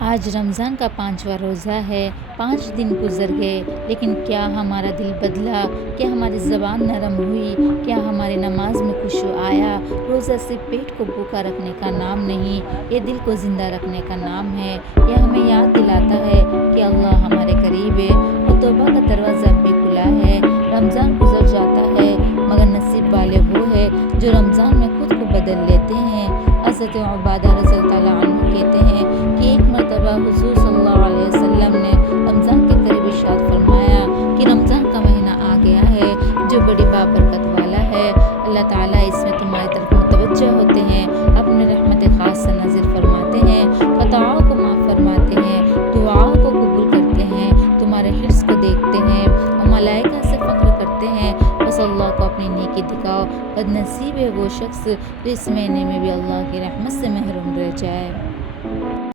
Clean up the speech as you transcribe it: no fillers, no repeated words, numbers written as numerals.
आज रमज़ान का 5वां रोज़ा है। 5 दिन गुज़र गए, लेकिन क्या हमारा दिल बदला? क्या हमारी ज़बान नरम हुई? क्या हमारी नमाज में खुशू आया? रोज़ा सिर्फ़ पेट को भूखा रखने का नाम नहीं, ये दिल को ज़िंदा रखने का नाम है। यह हमें याद दिलाता है कि अल्लाह हमारे करीब है और तौबा का दरवाज़ा अब भी खुला है। रमज़ान गुज़र जाता है, मगर नसीब वाले वो है जो रमज़ान में खुद को बदल लेते हैं। हज़रत उबादा रज़ियल्लाहु ताला अन्हु कहते हैं कि एक मरतबा हुज़ूर सल्लल्लाहु अलैहि वसल्लम ने रमज़ान के करीब इरशाद फरमाया कि रमज़ान का महीना आ गया है जो बड़ी बाबरकत वाला है। अल्लाह ताला इसमें तुम्हारी तरफ मुतवज्जह होते हैं, अपने रहमत ख़ास से नाज़िल फरमाते हैं, ख़ताओं को माफ़ फरमाते हैं, दुआओं को कबूल करते हैं, तुम्हारे हिर्स को देखते हैं और मलाइका से फ़ख्र करते हैं। बस अल्लाह को अपनी नेकी दिखाओ। बदनसीब है वो शख्स जो इस महीने में भी अल्लाह की रहमत से महरूम रह जाए।